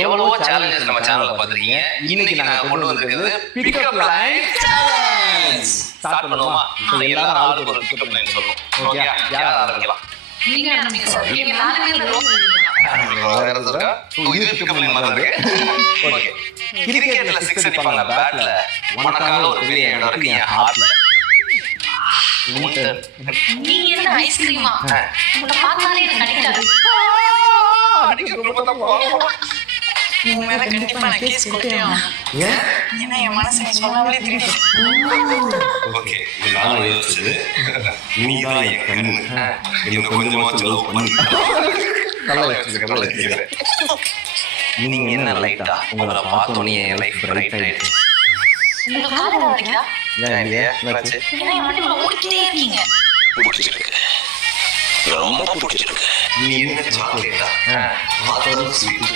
எவ்வளவோ சேலஞ்சஸ் நம்ம சேனல்ல பாத்துருக்கீங்க. இன்னைக்கு நாங்க கொண்டு வந்திருக்கிறது பிக்கப் லைன் சேலஞ்ச். ஸ்டார்ட் பண்ணுவோமா? எல்லாரும் ஆளுக்கு ஒரு பிக்கப் லைன் சொல்லுவோம். ஓகே, யார் ஆரம்பிக்கலாம்? நீங்க ஆரம்பிங்க சார். நீங்க நாலு பேர் வேற இருக்கா? இது பிக்கப் லைன் மாதிரி இருக்கு. ஓகே. கிரிக்கெட்ல 6 அடிப்பாங்க பேட்ல. உனக்காக ஒரு பெரிய இடம் இருக்கு என் ஹார்ட்ல. நீங்க என்ன ஐஸ்கிரீமா? உங்களை பார்த்தாலே எனக்கு அடிக்காது. உங்க மேல கண்டிப்பா நான் கேஸ் கொடுத்தே ஆகணும். ஏன்னா என் மனசு நீ சொல்லாமலே தெரியுது. ஓகே, இது நான் யோசிச்சது. நீதான் என் கண்ணு. இன்னும் கொஞ்சமாச்சும் லவ் பண்ணு. நல்லா வச்சிருக்கேன். நீங்க என்ன லைட்டா உங்களை பார்த்தோன்னே என் லைஃப் பிரைட் ஆயிடுச்சு. உங்க காதல வரைக்குதா? இல்லையா? என்னாச்சு? ஏன்னா என் மட்டும் ஓடிக்கிட்டே இருக்கீங்க. பிடிச்சிருக்கு, ரொம்ப பிடிச்சிருக்கு. நீ என்ன சாக்லேட்டா? ஸ்வீட்